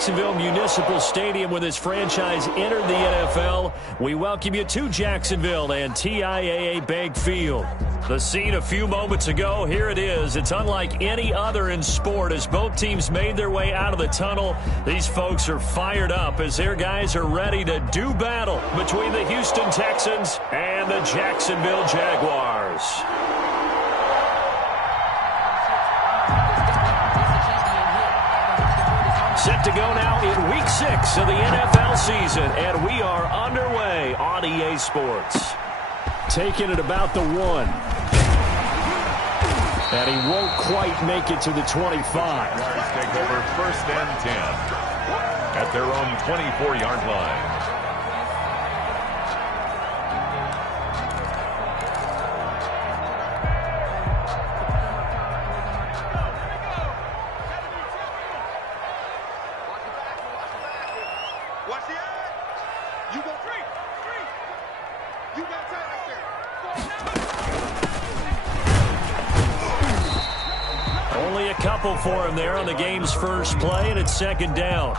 Jacksonville Municipal Stadium when this franchise entered the NFL. We welcome you to Jacksonville and TIAA Bank Field. The scene a few moments ago, here it is. It's unlike any other in sport as both teams made their way out of the tunnel. These folks are fired up as their guys are ready to do battle between the Houston Texans and the Jacksonville Jaguars. Set to go now in Week 6 of the NFL season, and we are underway on EA Sports. Taking it about the 1. And he won't quite make it to the 25. Jaguars take over 1st and 10 at their own 24-yard line. For him there on the game's first play, and it's 2nd down.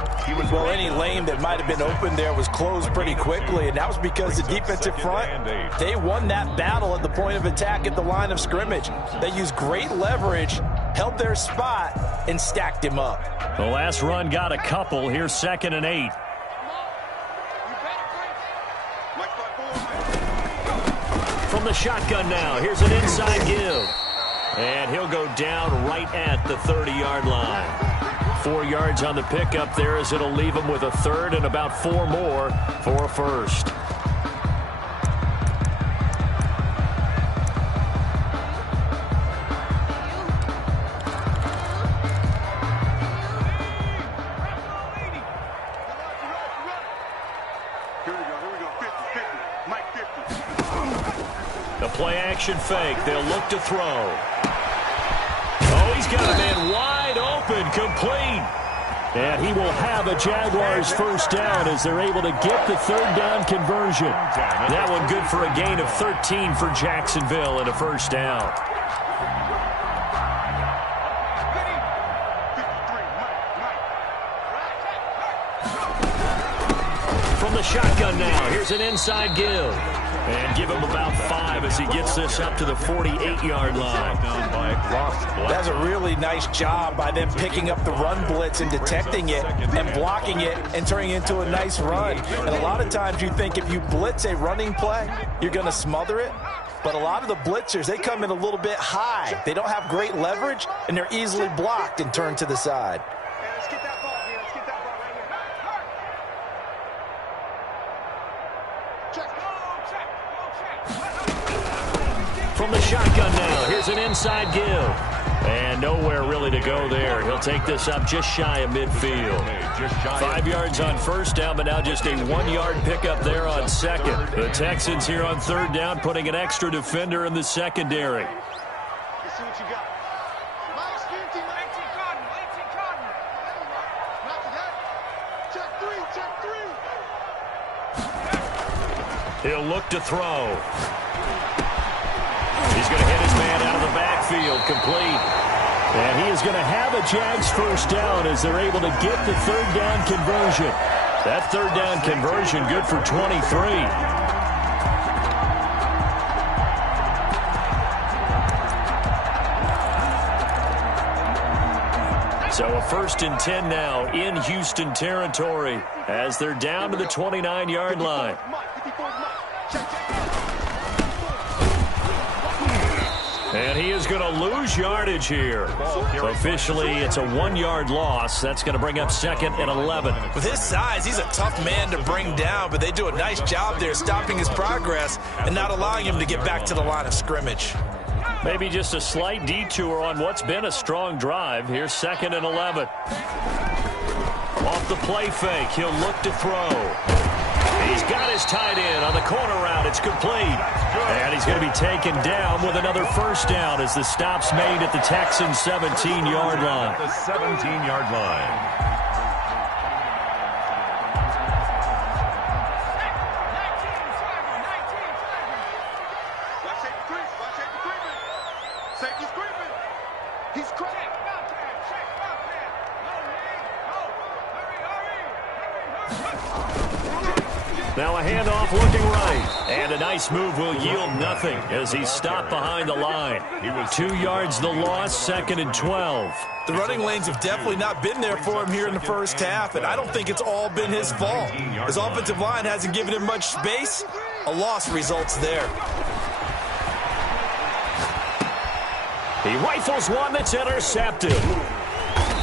Well, any lane that might have been open there was closed pretty quickly, and that was because the defensive front, they won that battle at the point of attack at the line of scrimmage. They used great leverage, held their spot, and stacked him up. The last run got a couple. Here's 2nd and 8. From the shotgun now, here's an inside give. And he'll go down right at the 30-yard line. 4 yards on the pickup there as it'll leave him with a 3rd and about 4 more for a 1st. The play action fake. They'll look to throw. He's got a man wide open, complete. And he will have a Jaguars 1st down as they're able to get the 3rd down conversion. That one good for a gain of 13 for Jacksonville and a 1st down. From the shotgun now, here's an inside give. And give him about 5 as he gets this up to the 48-yard line. That's a really nice job by them picking up the run blitz and detecting it and blocking it and turning it into a nice run. And a lot of times you think if you blitz a running play, you're going to smother it. But a lot of the blitzers, they come in a little bit high. They don't have great leverage, and they're easily blocked and turned to the side. From the shotgun now, here's an inside give. And nowhere really to go there. He'll take this up just shy of midfield. 5 yards on 1st down, but now just a 1-yard pickup there on 2nd. The Texans here on 3rd down, putting an extra defender in the secondary. He'll look to throw. He's going to hit his man out of the backfield, complete. And he is going to have a Jags 1st down as they're able to get the 3rd down conversion. That 3rd down conversion good for 23. So a 1st and 10 now in Houston territory as they're down to the 29-yard line. And he is going to lose yardage here. Officially, it's a 1-yard loss. That's going to bring up 2nd and 11. With his size, he's a tough man to bring down, but they do a nice job there stopping his progress and not allowing him to get back to the line of scrimmage. Maybe just a slight detour on what's been a strong drive. Here's 2nd and 11. Off the play fake, he'll look to throw. He's got his tight end on the corner route. It's complete. And he's going to be taken down with another 1st down as the stop's made at the Texans' 17-yard line. The 17-yard line. He's cracked. Now a handoff looking right. And a nice move will yield nothing as he's stopped behind the line. 2 yards the loss, 2nd and 12. The running lanes have definitely not been there for him here in the first half, and I don't think it's all been his fault. His offensive line hasn't given him much space. A loss results there. He rifles one that's intercepted.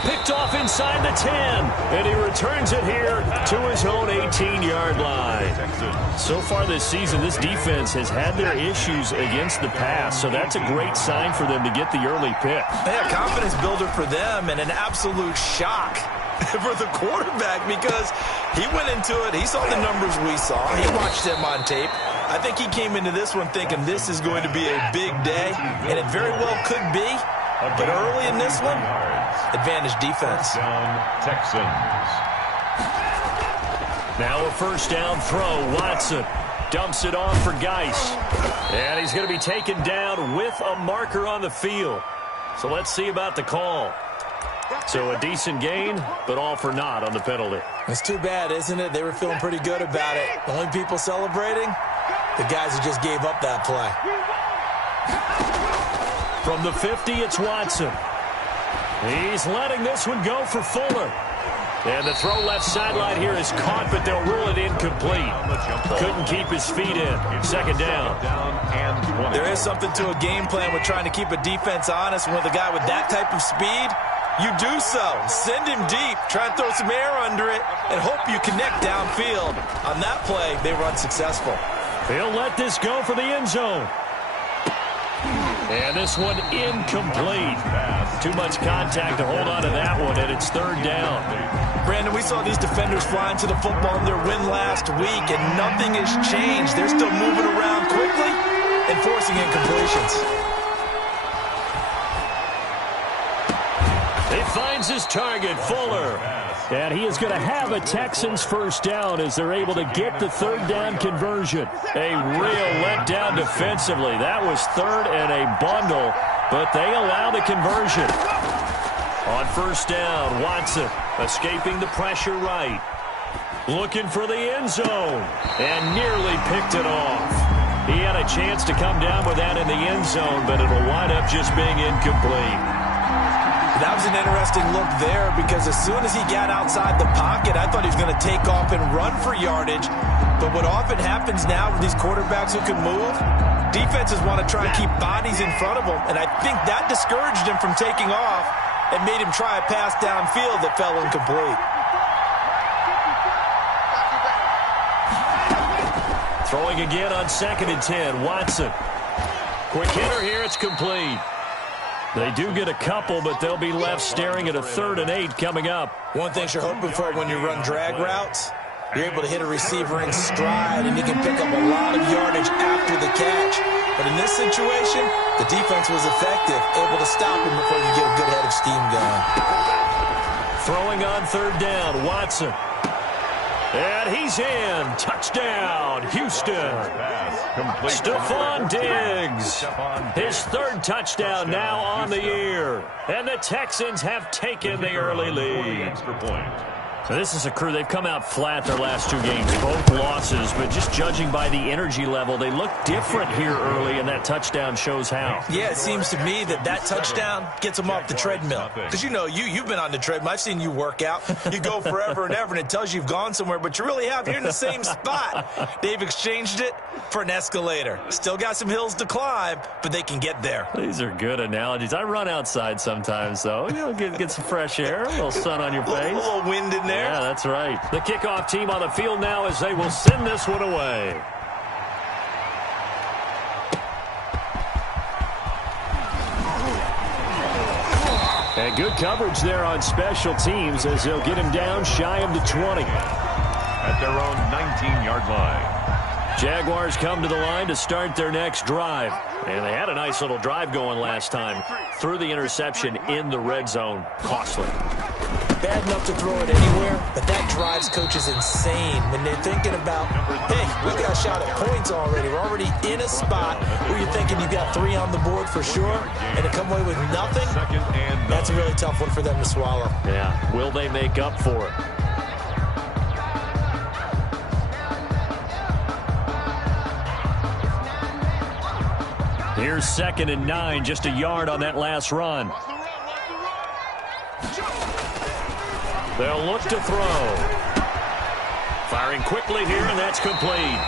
Picked off inside the 10, and he returns it here to his own 18-yard line. So far this season, this defense has had their issues against the pass, so that's a great sign for them to get the early pick. Yeah, confidence builder for them and an absolute shock for the quarterback because he went into it. He saw the numbers we saw. He watched them on tape. I think he came into this one thinking this is going to be a big day, and it very well could be. But early in this one, advantage defense. Texans. Now a first down throw. Watson dumps it off for Geis. And he's going to be taken down with a marker on the field. So let's see about the call. So a decent gain, but all for naught on the penalty. It's too bad, isn't it? They were feeling pretty good about it. The only people celebrating, the guys who just gave up that play. From the 50, it's Watson. He's letting this one go for Fuller. And the throw left sideline here is caught, but they'll rule it incomplete. Couldn't keep his feet in. 2nd down. There is something to a game plan with trying to keep a defense honest. And with a guy with that type of speed, you do so. Send him deep. Try and throw some air under it and hope you connect downfield. On that play, they were unsuccessful. He'll let this go for the end zone. And this one incomplete. Too much contact to hold on to that one, and it's 3rd down. Brandon, we saw these defenders flying to the football in their win last week, and nothing has changed. They're still moving around quickly and forcing incompletions. He finds his target, Fuller. And he is going to have a Texans first down as they're able to get the 3rd down conversion. A real letdown defensively. That was 3rd and a bundle, but they allow the conversion. On first down, Watson escaping the pressure right. Looking for the end zone and nearly picked it off. He had a chance to come down with that in the end zone, but it'll wind up just being incomplete. That was an interesting look there because as soon as he got outside the pocket, I thought he was going to take off and run for yardage. But what often happens now with these quarterbacks who can move, defenses want to try and keep bodies in front of them. And I think that discouraged him from taking off and made him try a pass downfield that fell incomplete. Throwing again on 2nd and 10, Watson. Quick hitter here, it's complete. They do get a couple, but they'll be left staring at a 3rd and 8 coming up. One thing you're hoping for when you run drag routes, you're able to hit a receiver in stride, and you can pick up a lot of yardage after the catch. But in this situation, the defense was effective, able to stop him before you get a good head of steam going. Throwing on 3rd down, Watson. And he's in. Touchdown, Houston. Stephon Diggs. His 3rd touchdown now on the year. And the Texans have taken the early lead. So this is a crew, they've come out flat their last 2 games, both losses, but just judging by the energy level, they look different here early, and that touchdown shows how. Yeah, it seems to me that touchdown gets them off the treadmill. Because, you know, you've been on the treadmill. I've seen you work out. You go forever and ever, and it tells you you've gone somewhere, but you really have. You're in the same spot. They've exchanged it for an escalator. Still got some hills to climb, but they can get there. These are good analogies. I run outside sometimes, though. You know, get some fresh air, a little sun on your face. A little wind in there. Yeah, that's right. The kickoff team on the field now as they will send this one away. And good coverage there on special teams as they'll get him down shy of the 20. At their own 19-yard line. Jaguars come to the line to start their next drive. And they had a nice little drive going last time. Threw the interception in the red zone. Costly. Bad enough to throw it anywhere, but that drives coaches insane when they're thinking about, hey, we got a shot at points already. We're already in a spot where you're thinking you've got 3 on the board for sure, and to come away with nothing, that's a really tough one for them to swallow. Yeah, will they make up for it? Here's 2nd and 9, just a yard on that last run. They'll look to throw. Firing quickly here, and that's complete.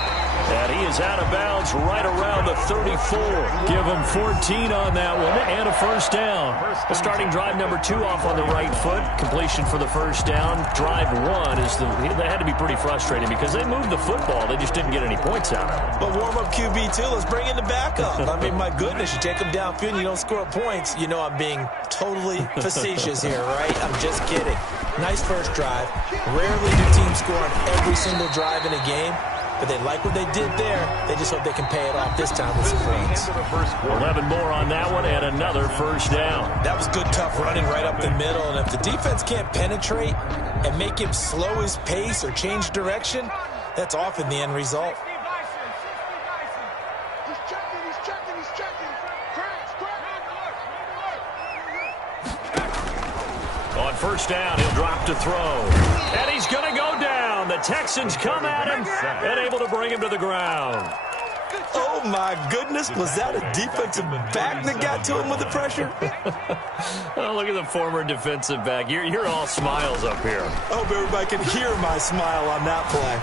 And he is out of bounds right around the 34. Give him 14 on that one and a first down. The starting drive number 2 off on the right foot. Completion for the first down. Drive 1 is they had to be pretty frustrating because they moved the football. They just didn't get any points out of it. But warm-up QB2, let's bring in the backup. I mean, my goodness, you take them downfield and you don't score points. You know I'm being totally facetious here, right? I'm just kidding. Nice first drive. Rarely do teams score on every single drive in a game. But they like what they did there. They just hope they can pay it off this time with some points. 11 more on that one and another first down. That was good, tough running right up the middle. And if the defense can't penetrate and make him slow his pace or change direction, that's often the end result. On first down, he'll drop to throw. And he's going to go down. The Texans come at him and able to bring him to the ground. Oh, my goodness. Was that a defensive back that got to him with the pressure? Oh, look at the former defensive back. You're all smiles up here. I hope everybody can hear my smile on that play.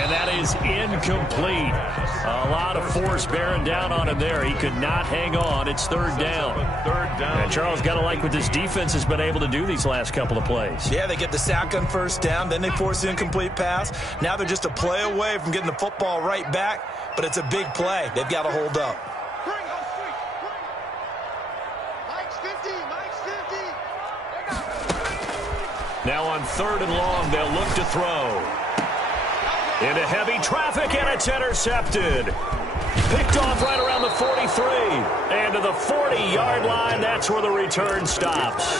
And that is incomplete. A lot of force bearing down on him there. He could not hang on. It's 3rd down. And Charles, got to like what this defense has been able to do these last couple of plays. Yeah, they get the sack on first down. Then they force the incomplete pass. Now they're just a play away from getting the football right back. But it's a big play. They've got to hold up. Now on 3rd and long, they'll look to throw. Into heavy traffic, and it's intercepted. Picked off right around the 43. And to the 40-yard line, that's where the return stops.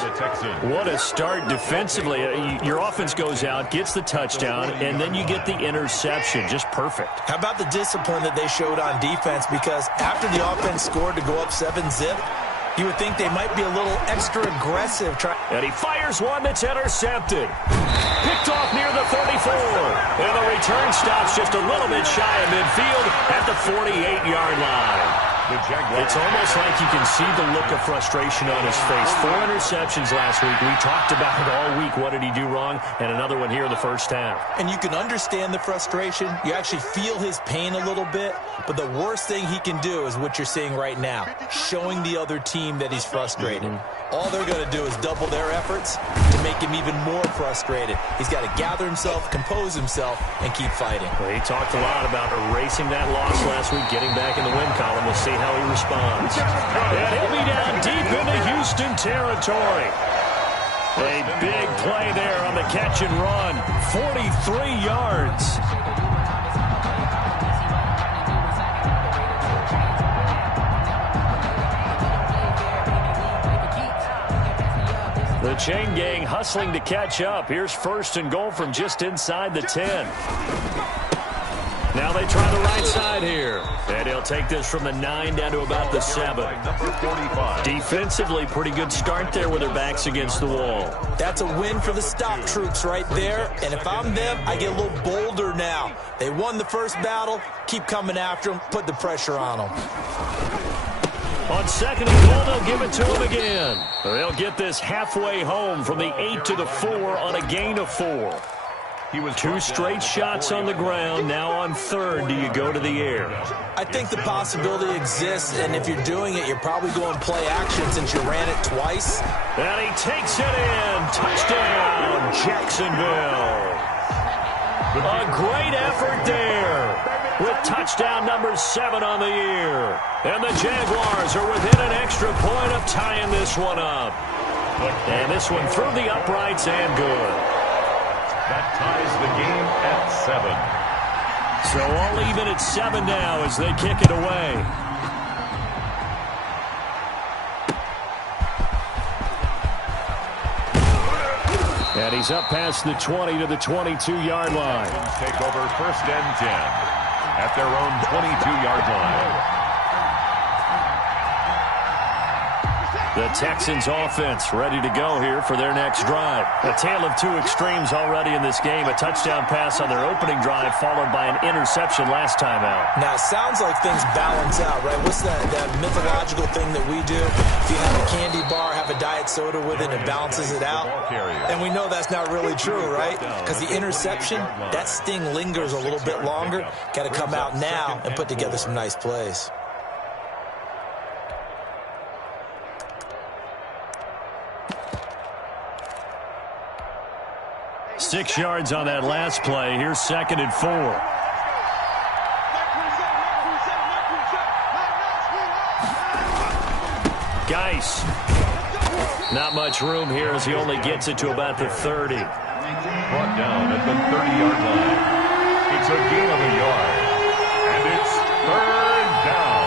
What a start defensively. Your offense goes out, gets the touchdown, and then you get the interception. Just perfect. How about the discipline that they showed on defense? Because after the offense scored to go up 7-zip, you would think they might be a little extra aggressive. And he fires one that's intercepted. Picked off near the 34. And the return stops just a little bit shy of midfield at the 48-yard line. It's almost like you can see the look of frustration on his face. 4 interceptions last week. We talked about it all week. What did he do wrong? And another one here in the first half. And you can understand the frustration. You actually feel his pain a little bit. But the worst thing he can do is what you're seeing right now, showing the other team that he's frustrated. All they're going to do is double their efforts to make him even more frustrated. He's got to gather himself, compose himself, and keep fighting. Well, he talked a lot about erasing that loss last week, getting back in the win column. We'll see how he responds. And he'll be down deep into Houston territory. A big play there on the catch and run. 43 yards. The chain gang hustling to catch up. Here's 1st and goal from just inside the 10. Now they try the right side here. And he'll take this from the 9 down to about the 7. Defensively, pretty good start there with their backs against the wall. That's a win for the stock troops right there. And if I'm them, I get a little bolder now. They won the first battle. Keep coming after them. Put the pressure on them. On 2nd and goal, they'll give it to him again. They'll get this halfway home from the 8 to the 4 on a gain of 4. 2 straight shots on the ground. Now on 3rd, do you go to the air? I think the possibility exists, and if you're doing it, you're probably going play action since you ran it twice. And he takes it in. Touchdown, Jacksonville. A great effort there with touchdown number 7 on the year. And the Jaguars are within an extra point of tying this one up. And this one through the uprights and good. That ties the game at 7. So all even at 7 now as they kick it away. And he's up past the 20 to the 22-yard line. Take over 1st and 10 at their own 22-yard line. The Texans offense ready to go here for their next drive. A tale of two extremes already in this game. A touchdown pass on their opening drive followed by an interception last time out. Now, it sounds like things balance out, right? What's that mythological thing that we do? If you have a candy bar, have a diet soda with it, it balances it out. And we know that's not really true, right? Because the interception, that sting lingers a little bit longer. Got to come out now and put together some nice plays. 6 yards on that last play. Here's 2nd and 4. Geis. Not much room here as he only gets it to about the 30. Brought down at the 30-yard line. It's a gain of a yard. And it's 3rd down.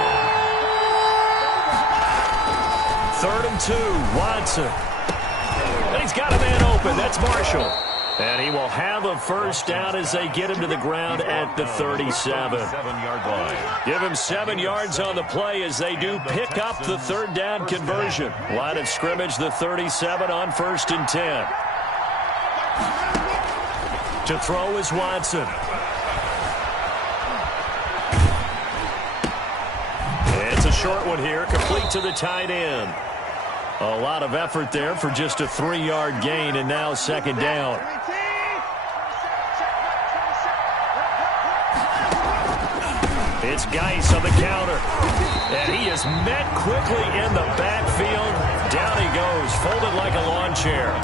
3rd and 2. Watson. And he's got a man open. That's Marshall. And he will have a first down as they get him to the ground at the 37. 7-yard line. Give him 7 yards on the play as they do pick up the 3rd down conversion. Line of scrimmage, the 37 on 1st and 10. To throw is Watson. It's a short one here, complete to the tight end. A lot of effort there for just a 3-yard gain, and now 2nd down. It's Geis on the counter. And he is met quickly in the backfield. Down he goes, folded like a lawn chair.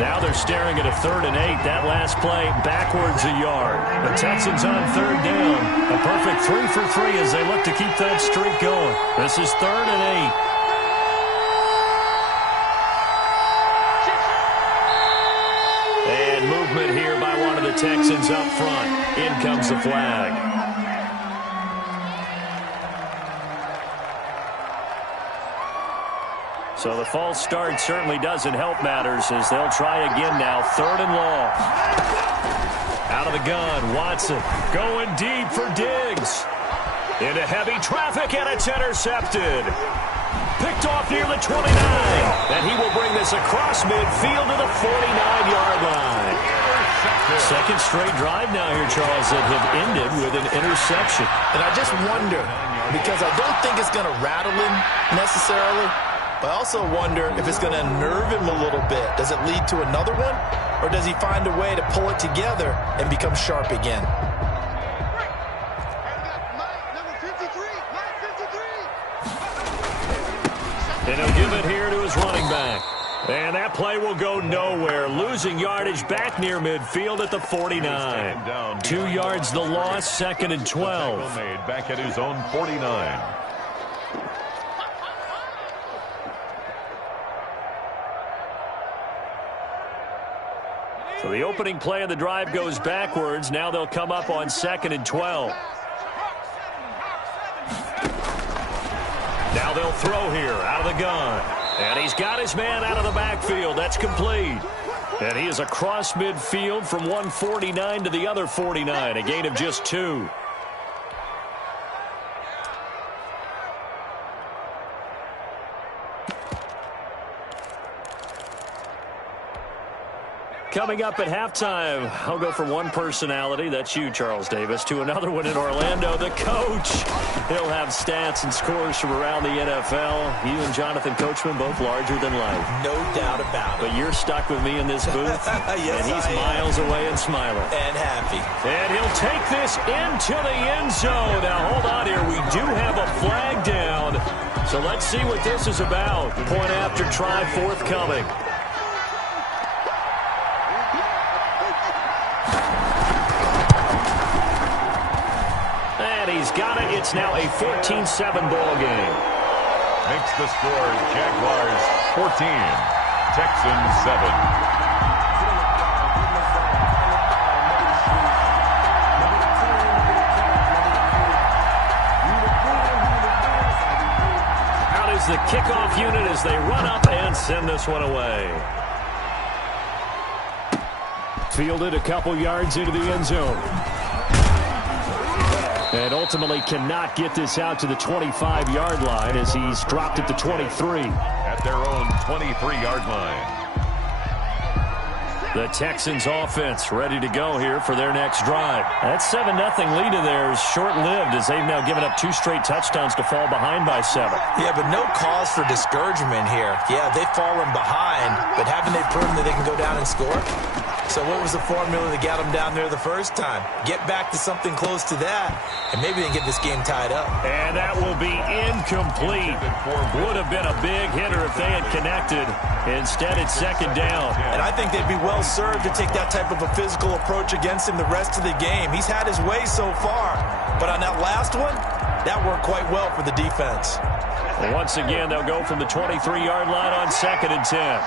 Now they're staring at a 3rd and 8. That last play, backwards a yard. The Texans on 3rd down. A perfect 3 for 3 as they look to keep that streak going. This is 3rd and 8. And movement here by one of the Texans up front. In comes the flag. So the false start certainly doesn't help matters as they'll try again now. 3rd and long. Out of the gun, Watson going deep for Diggs. Into heavy traffic, and it's intercepted. Picked off near the 29. And he will bring this across midfield to the 49-yard line. 2nd straight drive now here, Charles, that have ended with an interception. And I just wonder, because I don't think it's going to rattle him necessarily, but I also wonder if it's going to unnerve him a little bit. Does it lead to another one? Or does he find a way to pull it together and become sharp again? And he'll give it here to his running back. And that play will go nowhere. Losing yardage back near midfield at the 49. 2 yards the loss, 2nd and 12. Back at his own 49. So the opening play of the drive goes backwards. Now they'll come up on 2nd and 12. Now they'll throw here out of the gun. And he's got his man out of the backfield. That's complete. And he is across midfield from 149 to the other 49. A gain of just 2. Coming up at halftime, I'll go from one personality, that's you, Charles Davis, to another one in Orlando, the coach. He'll have stats and scores from around the NFL. You and Jonathan Coachman, both larger than life. No doubt about it. But you're stuck with me in this booth, yes, and he's miles away and smiling. And happy. And he'll take this into the end zone. Now, hold on here. We do have a flag down. So let's see what this is about. Point after try forthcoming. He's got it. It's now a 14-7 ball game. Makes the score Jaguars 14, Texans 7. Out is the kickoff unit as they run up and send this one away. Fielded a couple yards into the end zone. And ultimately cannot get this out to the 25-yard line as he's dropped at the 23. at their own 23-yard line. The Texans offense ready to go here for their next drive. That 7-0 lead of theirs short-lived as they've now given up 2 straight touchdowns to fall behind by 7. Yeah, but no cause for discouragement here. Yeah, they've fallen behind, but haven't they proven that they can go down and score? So what was the formula that got them down there the first time? Get back to something close to that, and maybe they can get this game tied up. And that will be incomplete. Would have been a big hitter if they had connected. Instead, it's second down. And I think they'd be well served to take that type of a physical approach against him the rest of the game. He's had his way so far, but on that last one, that worked quite well for the defense. Well, once again, they'll go from the 23-yard line on 2nd and 10.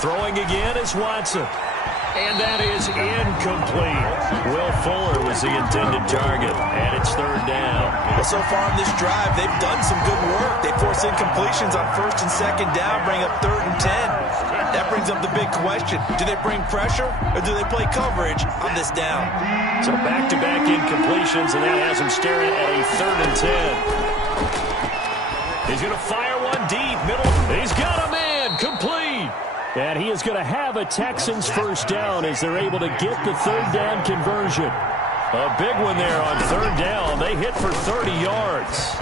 Throwing again is Watson. And that is incomplete. Will Fuller was the intended target, and it's 3rd down. Well, so far on this drive, they've done some good work. They force incompletions on 1st and 2nd down, bring up 3rd and 10. That brings up the big question. Do they bring pressure, or do they play coverage on this down? So back-to-back incompletions, and that has him staring at a 3rd and 10. He's going to fire one deep, middle. He's got a man, complete. And he is going to have a Texans first down as they're able to get the 3rd down conversion. A big one there on 3rd down. They hit for 30 yards.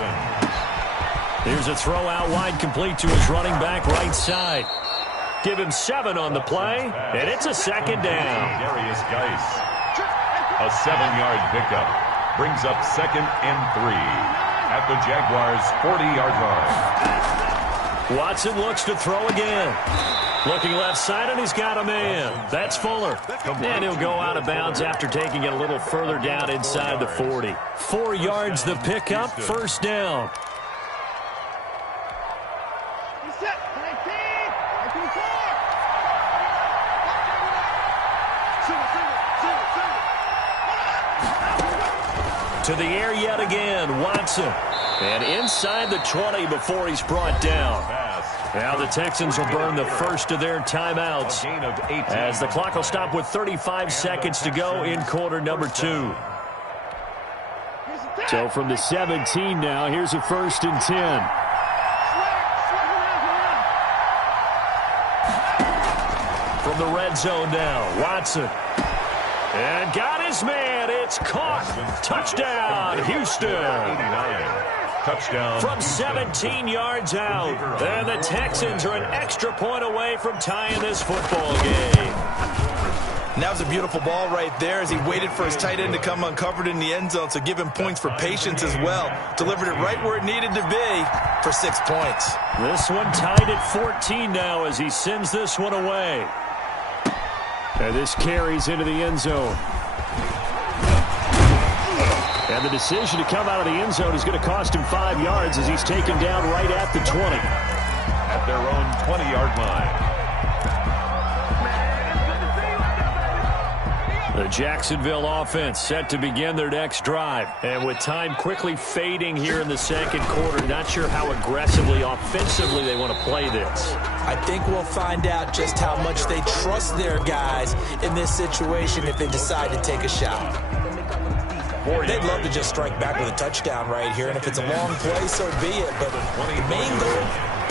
Here's a throw out wide complete to his running back right side. Give him 7 on the play, and it's a 2nd down. Darius Geis. A 7-yard pickup. Brings up 2nd and 3 at the Jaguars' 40-yard line. Watson looks to throw again. Looking left side, and he's got a man. That's Fuller. And he'll go out of bounds after taking it a little further down inside the 40. 4 yards the pickup, first down. To the air yet again, Watson. And inside the 20 before he's brought down. Now the Texans will burn the first of their timeouts as the clock will stop with 35 seconds to go in quarter number 2. So from the 17 now, here's a 1st and 10. From the red zone now, Watson. And got his man. It's caught. Touchdown, Houston. Touchdown. From 17 yards out. And the Texans are an extra point away from tying this football game. And that was a beautiful ball right there as he waited for his tight end to come uncovered in the end zone, so give him points for patience as well. Delivered it right where it needed to be for 6 points. This one tied at 14 now as he sends this one away. And this carries into the end zone. And the decision to come out of the end zone is going to cost him 5 yards as he's taken down right at the 20. At their own 20-yard line. The Jacksonville offense set to begin their next drive. And with time quickly fading here in the second quarter, not sure how aggressively, offensively they want to play this. I think we'll find out just how much they trust their guys in this situation if they decide to take a shot. They'd love to just strike back with a touchdown right here, and if it's a long play, so be it. But the main goal,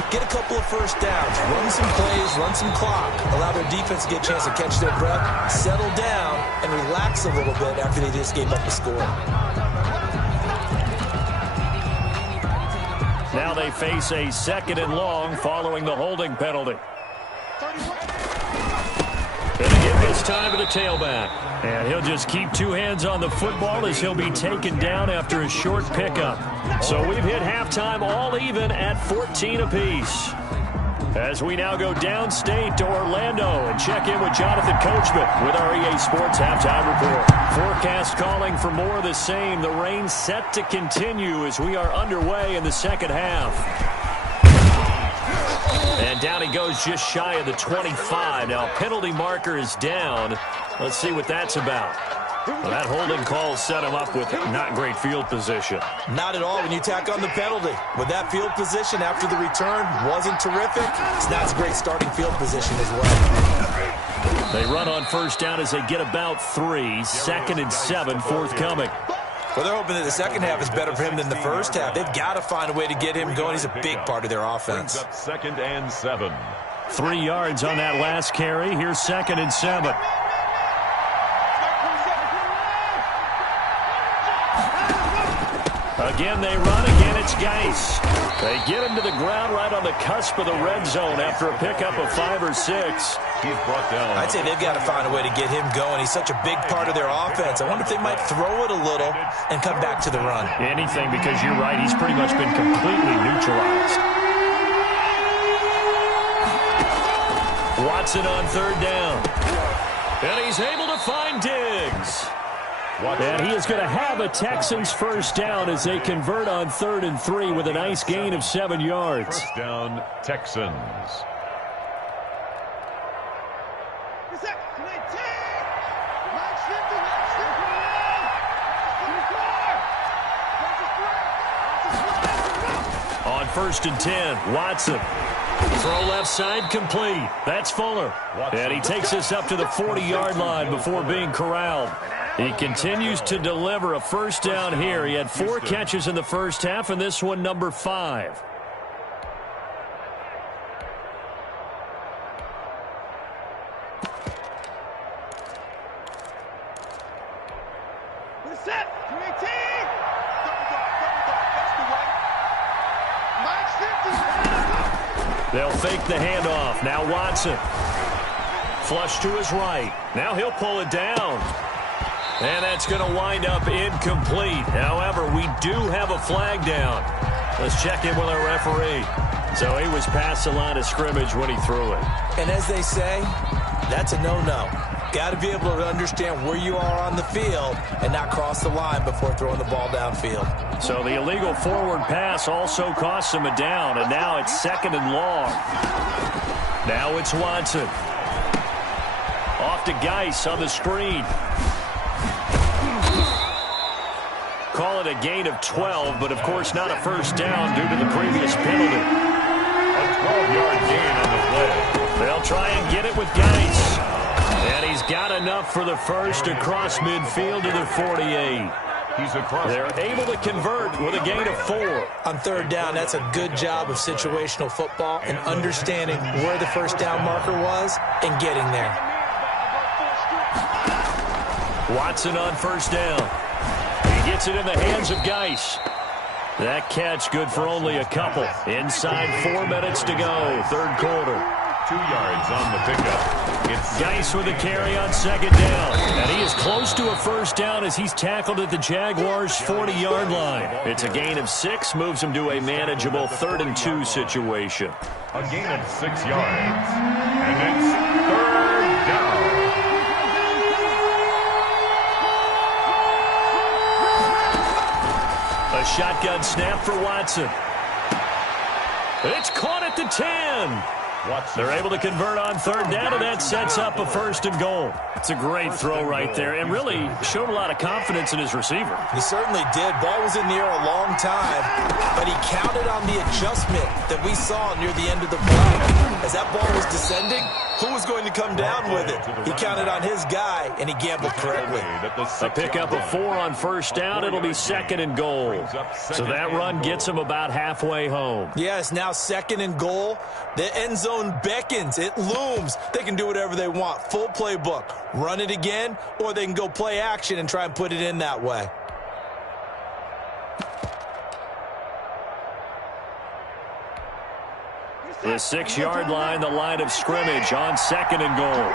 get a couple of first downs, run some plays, run some clock, allow their defense to get a chance to catch their breath, settle down, and relax a little bit after they just gave up the score. Now they face a 2nd and long following the holding penalty. And again this time to the tailback. And he'll just keep 2 hands on the football as he'll be taken down after a short pickup. So we've hit halftime all even at 14 apiece. As we now go downstate to Orlando and check in with Jonathan Coachman with our EA Sports Halftime Report. Forecast calling for more of the same. The rain set to continue as we are underway in the second half. And down he goes just shy of the 25. Now, penalty marker is down. Let's see what that's about. Well, that holding call set him up with not great field position. Not at all when you tack on the penalty. With that field position after the return wasn't terrific, it's not a great starting field position as well. They run on first down as they get about 3. 2nd and 7 forthcoming. Well, they're hoping that the second half is better for him than the first half. They've got to find a way to get him going. He's a big part of their offense. Brings up 2nd and 7. 3 yards on that last carry. Here's 2nd and 7. Again, they run. Again, it's Geis. They get him to the ground right on the cusp of the red zone after a pickup of 5 or 6. He's brought down. I'd say they've got to find a way to get him going. He's such a big part of their offense. I wonder if they might throw it a little and come back to the run. Anything, because you're right. He's pretty much been completely neutralized. Watson on 3rd down. And he's able to find Diggs. And he is going to have a Texans first down as they convert on 3rd and 3 with a nice gain of 7 yards. First down, Texans. On 1st and 10, Watson. Throw left side, complete. That's Fuller. And he takes us up to the 40-yard line before being corralled. He continues to deliver a first down here. He had 4 catches in the first half, and this one number 5. They'll fake the handoff. Now Watson. Flush to his right. Now he'll pull it down. And that's going to wind up incomplete. However, we do have a flag down. Let's check in with our referee. So he was past the line of scrimmage when he threw it. And as they say, that's a no-no. Got to be able to understand where you are on the field and not cross the line before throwing the ball downfield. So the illegal forward pass also costs him a down, and now it's 2nd and long. Now it's Watson. Off to Geis on the screen. Call it a gain of 12, but of course not a first down due to the previous penalty. A 12-yard gain on the play. They'll try and get it with Geis. And he's got enough for the first across midfield to the 48. He's across. They're able to convert with a gain of 4. On 3rd down, that's a good job of situational football and understanding where the first down marker was and getting there. Watson on 1st down. He gets it in the hands of Geis. That catch good for only a couple. Inside 4 minutes to go, 3rd quarter. 2 yards on the pickup. It's Geis with a carry on 2nd down. And he is close to a first down as he's tackled at the Jaguars' 40-yard line. It's a gain of 6, moves him to a manageable 3rd and 2 situation. a gain of 6 yards. And it's 3rd down. A shotgun snap for Watson. It's caught at the 10. They're able to convert on 3rd down, and that sets up a 1st and goal. It's a great throw right there, and really showed a lot of confidence in his receiver. He certainly did. Ball was in the air a long time, but he counted on the adjustment that we saw near the end of the play. As that ball was descending, who was going to come down with it? He counted on his guy, and he gambled correctly. A pickup of 4 on 1st down. It'll be 2nd and goal. So that run gets him about halfway home. Yes, now 2nd and goal. The end zone beckons. It looms. They can do whatever they want. Full playbook. Run it again, or they can go play action and try and put it in that way. The 6-yard line, the line of scrimmage on 2nd and goal.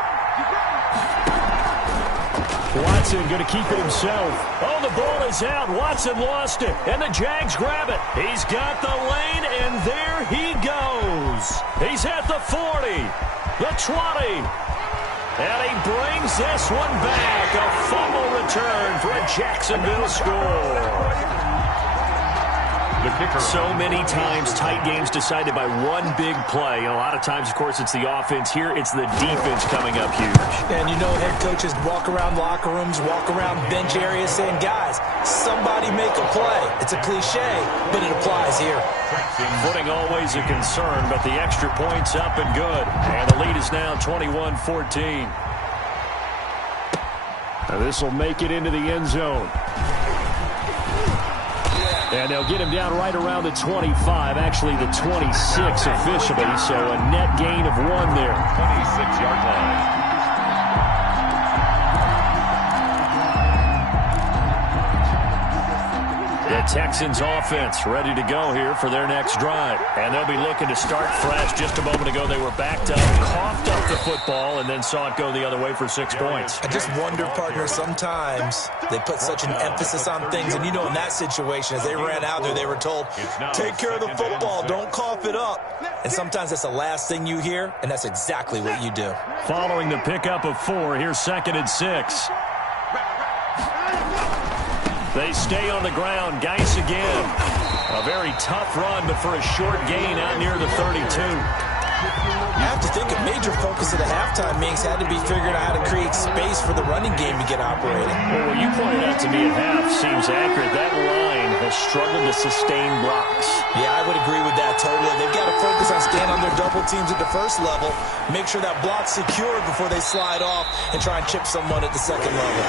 Watson going to keep it himself. Oh, the ball is out. Watson lost it, and the Jags grab it. He's got the lane, and there he goes. He's at the 40, the 20, and he brings this one back. A fumble return for a Jacksonville score. So many times, tight games decided by one big play. And a lot of times, of course, it's the offense. Here, it's the defense coming up huge. And you know, head coaches walk around locker rooms, walk around bench areas saying, guys, somebody make a play. It's a cliche, but it applies here. Footing always a concern, but the extra point's up and good. And the lead is now 21-14. This will make it into the end zone. And they'll get him down right around the 25, actually the 26 officially, so a net gain of 1 there. 26-yard line. The Texans offense ready to go here for their next drive. And they'll be looking to start fresh. Just a moment ago, they were backed up, coughed up the football, and then saw it go the other way for 6 points. I just wonder, partner, sometimes they put such an emphasis on things. And, you know, in that situation, as they ran out there, they were told, take care of the football, don't cough it up. And sometimes that's the last thing you hear, and that's exactly what you do. Following the pickup of 4, here's 2nd and 6. They stay on the ground. Geis again. A very tough run, but for a short gain out near the 32. I have to think a major focus of the halftime meetings had to be figuring out how to create space for the running game to get operating. Well, what you pointed out to me at half seems accurate. That line has struggled to sustain blocks. Yeah, I would agree with that totally. They've got to focus on staying on their double teams at the first level, make sure that block's secured before they slide off and try and chip someone at the second level.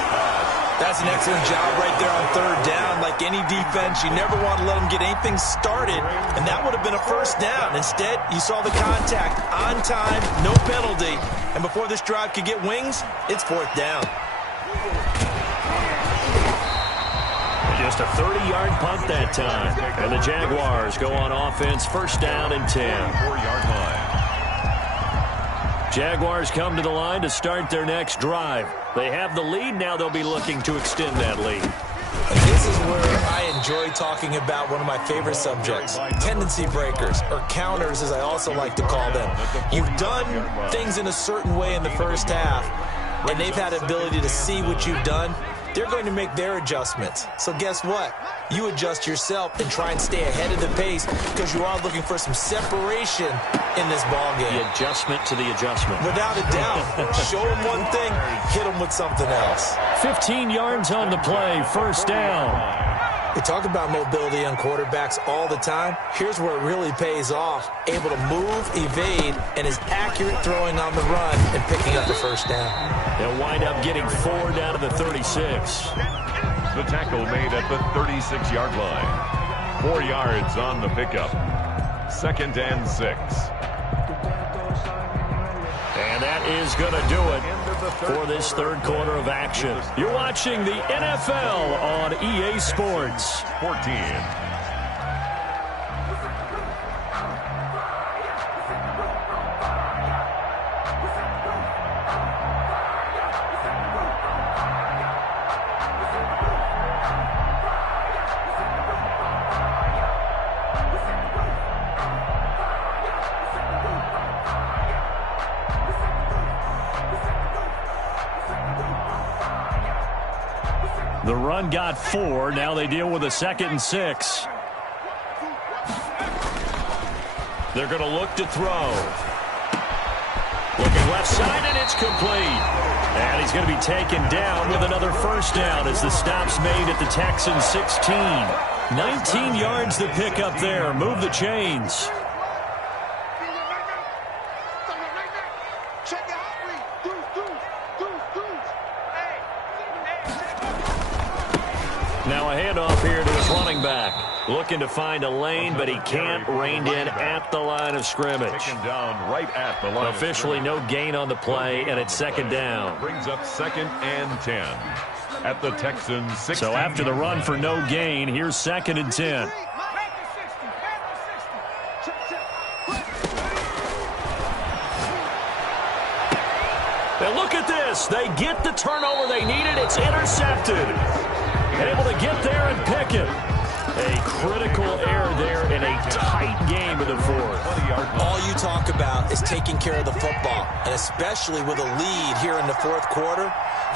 That's an excellent job right there on 3rd down. Like any defense, you never want to let them get anything started, and that would have been a 1st down. Instead, you saw the contact on time, no penalty, and before this drive could get wings, it's 4th down. Just a 30-yard punt that time, and the Jaguars go on offense, 1st down and 10. 4-yard line. Jaguars come to the line to start their next drive. They have the lead. Now they'll be looking to extend that lead. And this is where I enjoy talking about one of my favorite subjects, tendency breakers, or counters as I also like to call them. You've done things in a certain way in the first half, and they've had the ability to see what you've done. They're going to make their adjustments. So guess what? You adjust yourself and try and stay ahead of the pace because you are looking for some separation in this ball game. The adjustment to the adjustment. Without a doubt. Show them one thing, hit them with something else. 15 yards on the play, 1st down. We talk about mobility on quarterbacks all the time. Here's where it really pays off. Able to move, evade, and is accurate throwing on the run and picking up the 1st down. They'll wind up getting 4 down to the 36. The tackle made at the 36-yard line. 4 yards on the pickup. 2nd and 6. And that is going to do it for this 3rd quarter of action. You're watching the NFL on EA Sports. 14. The run got 4. Now they deal with a 2nd and 6. They're going to look to throw. Looking left side, and it's complete. And he's going to be taken down with another 1st down as the stop's made at the Texans 16. 19 yards to pick up there. Move the chains. Now a handoff here to his running back. Looking to find a lane, but he can't. Reined in at the line of scrimmage. Taken down right at the line. Officially no gain on the play, and it's 2nd down. Brings up 2nd and 10 at the Texans 16. So after the run for no gain, here's 2nd and 10. And look at this. They get the turnover they needed. It's intercepted. Able to get there and pick it. A critical error there in a tight game in the 4th. All you talk about is taking care of the football, and especially with a lead here in the 4th quarter,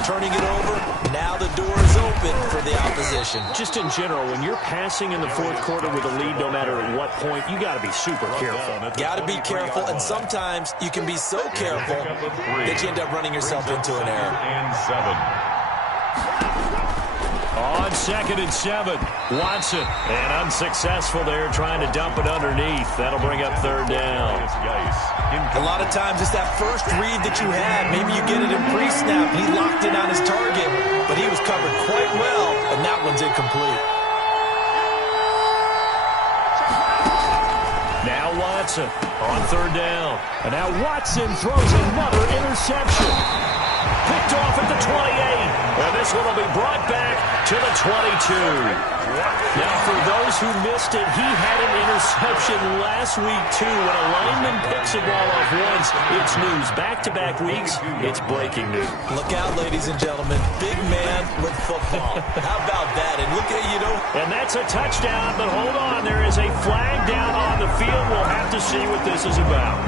turning it over, now the door is open for the opposition. Just in general, when you're passing in the 4th quarter with a lead, no matter at what point, you got to be super careful. Got to be careful, and sometimes you can be so careful that you end up running yourself into an error. And 7. On 2nd and 7, Watson, and unsuccessful there trying to dump it underneath. That'll bring up 3rd down. A lot of times it's that first read that you had. Maybe you get it in pre-snap, and he locked in on his target, but he was covered quite well, and that one's incomplete. Watson on third down. And now Watson throws another interception. Picked off at the 28. And this one will be brought back to the 22. Now, for those who missed it, he had an interception last week, too. When a lineman picks a ball off once, it's news. Back-to-back weeks, it's breaking news. Look out, ladies and gentlemen. Big man with football. How about that? And look at, And that's a touchdown, but hold on. There is a flag down on the field. We'll have to see what this is about.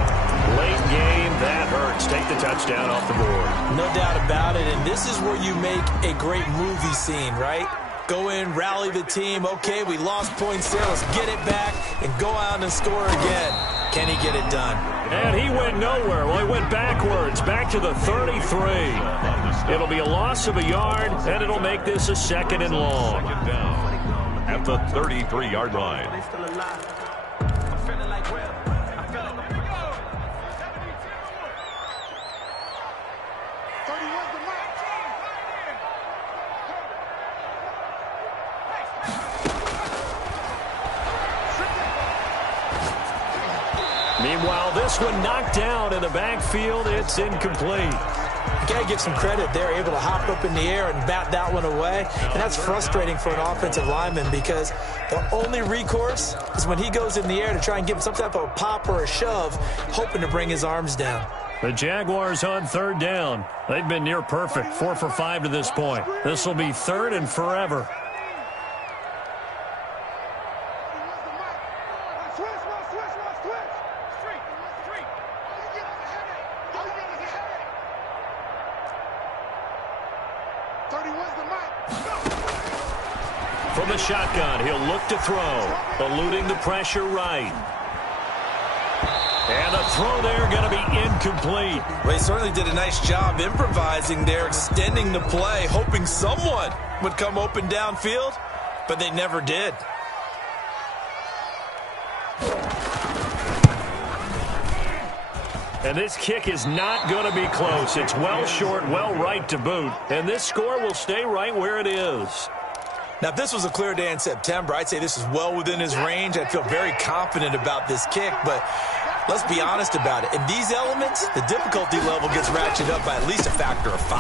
Late game, that hurts. Take the touchdown off the board. No doubt about it, and this is where you make a great movie scene, right? Go in, rally the team. Okay, we lost points there. Let's get it back and go out and score again. Can he get it done? And he went nowhere. Well, he went backwards, back to the 33. It'll be a loss of a yard, and it'll make this a 2nd and long. Second down at the 33-yard line. Meanwhile, this one knocked down in the backfield. It's incomplete. You got to give some credit. They're able to hop up in the air and bat that one away. And that's frustrating for an offensive lineman because the only recourse is when he goes in the air to try and give him some type of a pop or a shove, hoping to bring his arms down. The Jaguars on third down. They've been near perfect, 4 for 5 to this point. This will be 3rd and forever. From the shotgun, he'll look to throw, eluding the pressure right. And the throw there going to be incomplete. Well, he certainly did a nice job improvising there, extending the play, hoping someone would come open downfield, but they never did. And this kick is not going to be close. It's well short, well right to boot. And this score will stay right where it is. Now, if this was a clear day in September, I'd say this is well within his range. I'd feel very confident about this kick, but let's be honest about it. In these elements, the difficulty level gets ratcheted up by at least a factor of 5.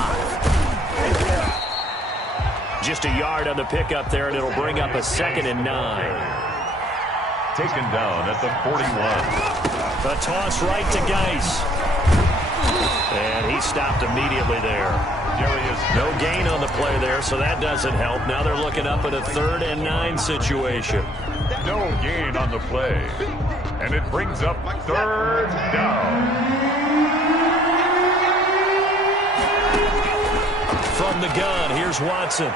Just a yard on the pickup there, and it'll bring up a 2nd and 9. Taken down at the 41. The toss right to Geis. And he stopped immediately there. No gain on the play there, so that doesn't help. Now they're looking up at a 3rd and 9 situation. No gain on the play. And it brings up 3rd down. From the gun, here's Watson.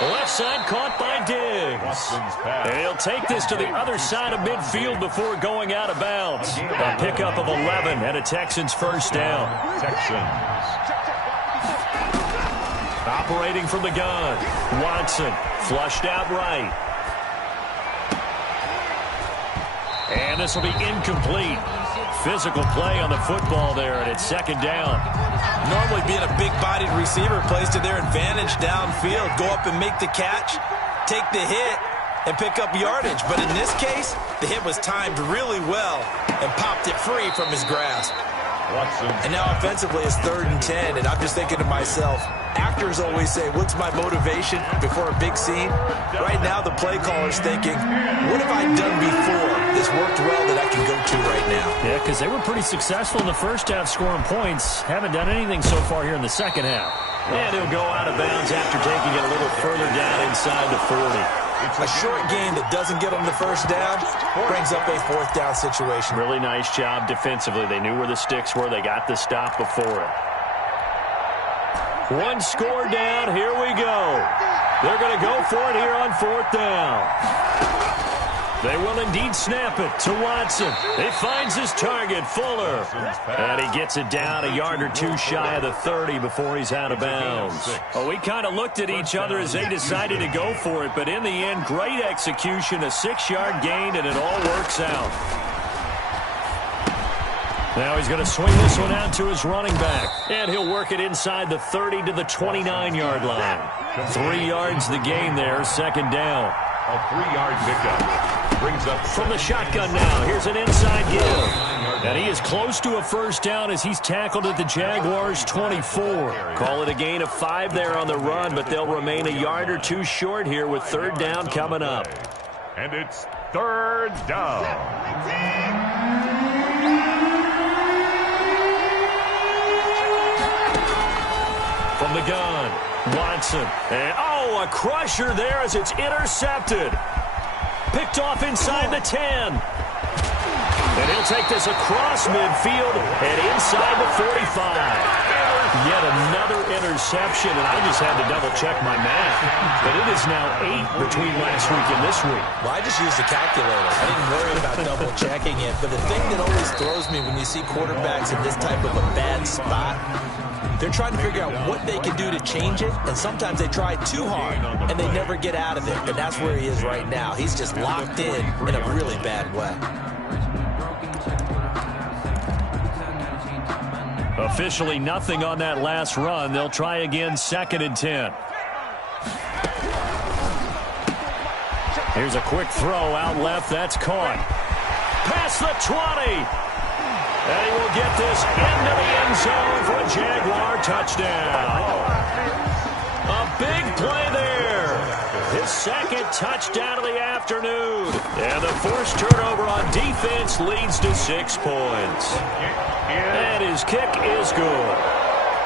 Left side caught by Diggs. And he'll take this to the other side of midfield before going out of bounds. A pickup of 11 and a Texans first down. Texans. Operating from the gun. Watson flushed out right. And this will be incomplete. Physical play on the football there, and it's 2nd down. Normally being a big-bodied receiver plays to their advantage downfield. Go up and make the catch, take the hit, and pick up yardage. But in this case, the hit was timed really well and popped it free from his grasp. Watson. And now offensively it's 3rd and 10, and I'm just thinking to myself, actors always say, what's my motivation before a big scene? Right now the play caller's thinking, what have I done before this worked well that I can go to right now? Yeah, because they were pretty successful in the first half scoring points. Haven't done anything so far here in the second half. And he'll go out of bounds after taking it a little further down inside the 40. A short gain that doesn't get them the first down brings up a 4th down situation. Really nice job defensively. They knew where the sticks were. They got the stop before it. One score down. Here we go. They're going to go for it here on 4th down. They will indeed snap it to Watson. He finds his target, Fuller. And he gets it down a yard or 2 shy of the 30 before he's out of bounds. Oh, we kind of looked at each other as they decided to go for it. But in the end, great execution, a 6-yard gain, and it all works out. Now he's going to swing this one out to his running back. And he'll work it inside the 30 to the 29-yard line. 3 yards the gain there, 2nd down. A 3-yard pickup. Brings up from the shotgun now. Here's an inside give. And he is close to a first down as he's tackled at the Jaguars' 24. Call it a gain of 5 there on the run, but they'll remain a yard or two short here with third down coming up. And it's third down. From the gun, Watson. And, oh, a crusher there as it's intercepted. Picked off inside the 10. And he'll take this across midfield and inside the 45. Yet another interception, and I just had to double-check my math. But it is now 8 between last week and this week. Well, I just used a calculator. I didn't worry about double-checking it. But the thing that always throws me when you see quarterbacks in this type of a bad spot, they're trying to figure out what they can do to change it, and sometimes they try too hard, and they never get out of it. And that's where he is right now. He's just locked in a really bad way. Officially nothing on that last run. They'll try again, 2nd and 10. Here's a quick throw out left. That's caught. Past the 20. And he will get this into the end zone for a Jaguar touchdown. A big play there. His second touchdown of the afternoon. And the forced turnover on defense leads to 6 points. And his kick is good.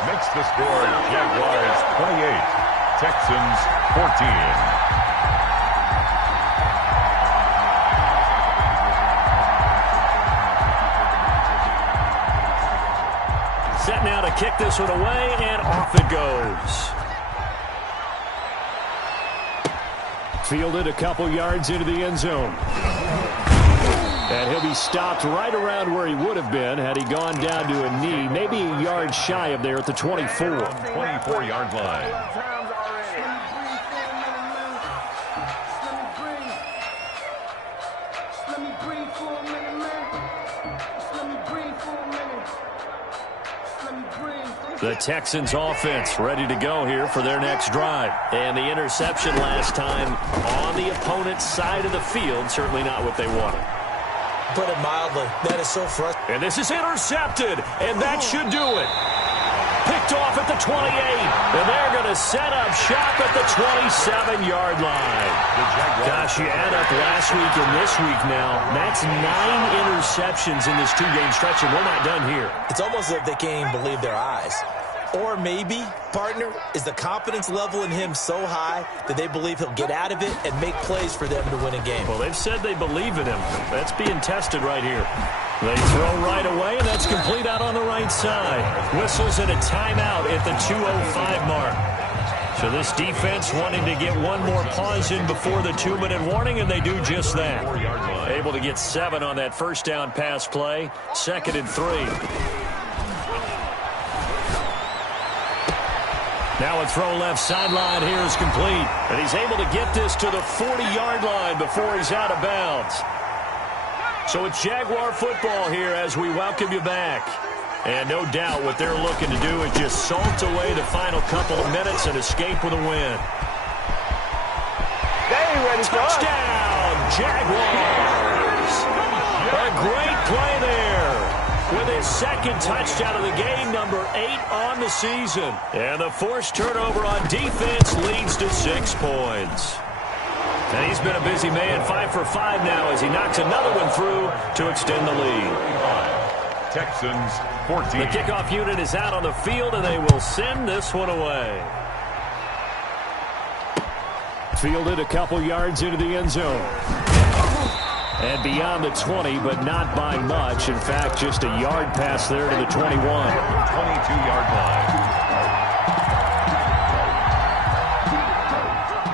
Makes the score Jaguars 28, Texans 14. Set now to kick this one away, and off it goes. Fielded a couple yards into the end zone. And he'll be stopped right around where he would have been had he gone down to a knee, maybe a yard shy of there at the 24. 24-yard line. The Texans offense ready to go here for their next drive. And the interception last time on the opponent's side of the field, certainly not what they wanted. Put it mildly, that is so frustrating. And this is intercepted, and that should do it. Picked off at the 28, and they're going to set up shop at the 27-yard line. Gosh, you add up last week and this week now, that's 9 interceptions in this 2-game stretch, and we're not done here. It's almost as if they can't even believe their eyes. Or maybe, partner, is the confidence level in him so high that they believe he'll get out of it and make plays for them to win a game. Well, they've said they believe in him. That's being tested right here. They throw right away, and that's complete out on the right side. Whistles and a timeout at the 2:05 mark. So this defense wanting to get one more pause in before the 2-minute warning, and they do just that. Able to get 7 on that first down pass play. 2nd and 3. Now a throw left sideline here is complete. And he's able to get this to the 40-yard line before he's out of bounds. So it's Jaguar football here as we welcome you back. And no doubt what they're looking to do is just salt away the final couple of minutes and escape with a win. Touchdown, Jaguars! A great play there. With his second touchdown of the game, number 8 on the season. And the forced turnover on defense leads to 6 points. And he's been a busy man, 5 for 5 now as he knocks another one through to extend the lead. Texans 14. The kickoff unit is out on the field, and they will send this one away. Fielded a couple yards into the end zone. And beyond the 20, but not by much. In fact, just a yard pass there to the 21. 22-yard line.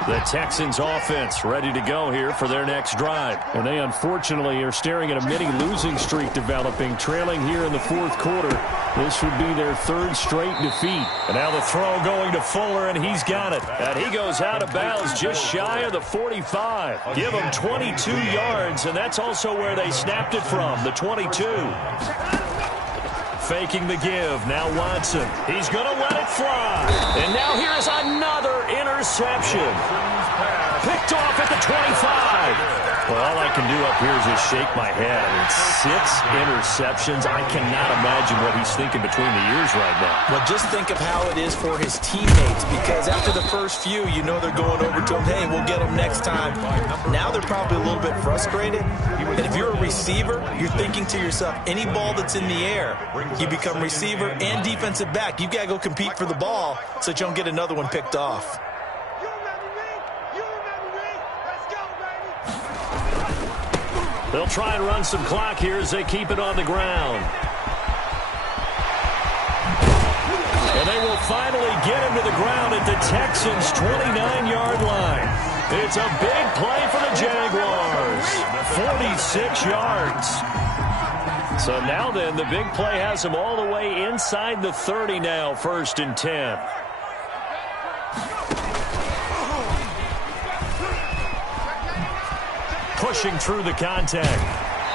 The Texans offense ready to go here for their next drive. And they unfortunately are staring at a mini losing streak developing, trailing here in the 4th quarter. This would be their 3rd straight defeat. And now the throw going to Fuller, and he's got it. And he goes out of bounds just shy of the 45. Give him 22 yards, and that's also where they snapped it from, the 22. Faking the give. Now Watson. He's going to let it fly. And now here's another interception. Picked off at the 25. Well, all I can do up here is just shake my head. I mean, 6 interceptions. I cannot imagine what he's thinking between the ears right now. Well, just think of how it is for his teammates, because after the first few, you know they're going over to him, hey, we'll get him next time. Now they're probably a little bit frustrated. And if you're a receiver, you're thinking to yourself, any ball that's in the air, you become receiver and defensive back. You've got to go compete for the ball so that you don't get another one picked off. They'll try and run some clock here as they keep it on the ground. And they will finally get him to the ground at the Texans' 29-yard line. It's a big play for the Jaguars. 46 yards. So now then, the big play has him all the way inside the 30 now, 1st and 10. Pushing through the contact.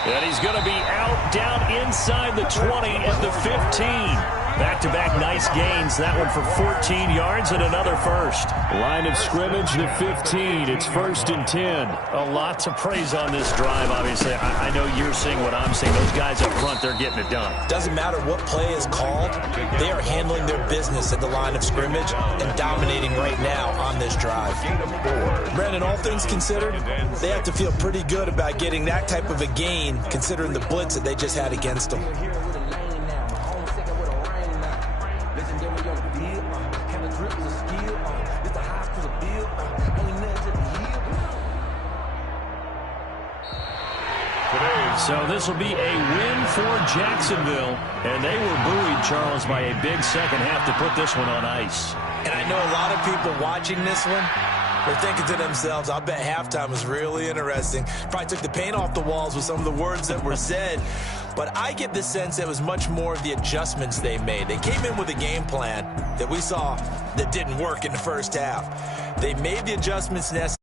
And he's going to be out down inside the 20 at the 15. Back-to-back nice gains. That one for 14 yards and another first. Line of scrimmage, the 15. It's 1st and 10. A lot to praise on this drive, obviously. I know you're seeing what I'm seeing. Those guys up front, they're getting it done. Doesn't matter what play is called. They are handling their business at the line of scrimmage and dominating right now on this drive. Brandon, all things considered, they have to feel pretty good about getting that type of a gain considering the blitz that they just had against them. So this will be a win for Jacksonville. And they were buoyed, Charles, by a big second half to put this one on ice. And I know a lot of people watching this one, they're thinking to themselves, I bet halftime was really interesting. Probably took the paint off the walls with some of the words that were said. But I get the sense that it was much more of the adjustments they made. They came in with a game plan that we saw that didn't work in the first half. They made the adjustments necessary.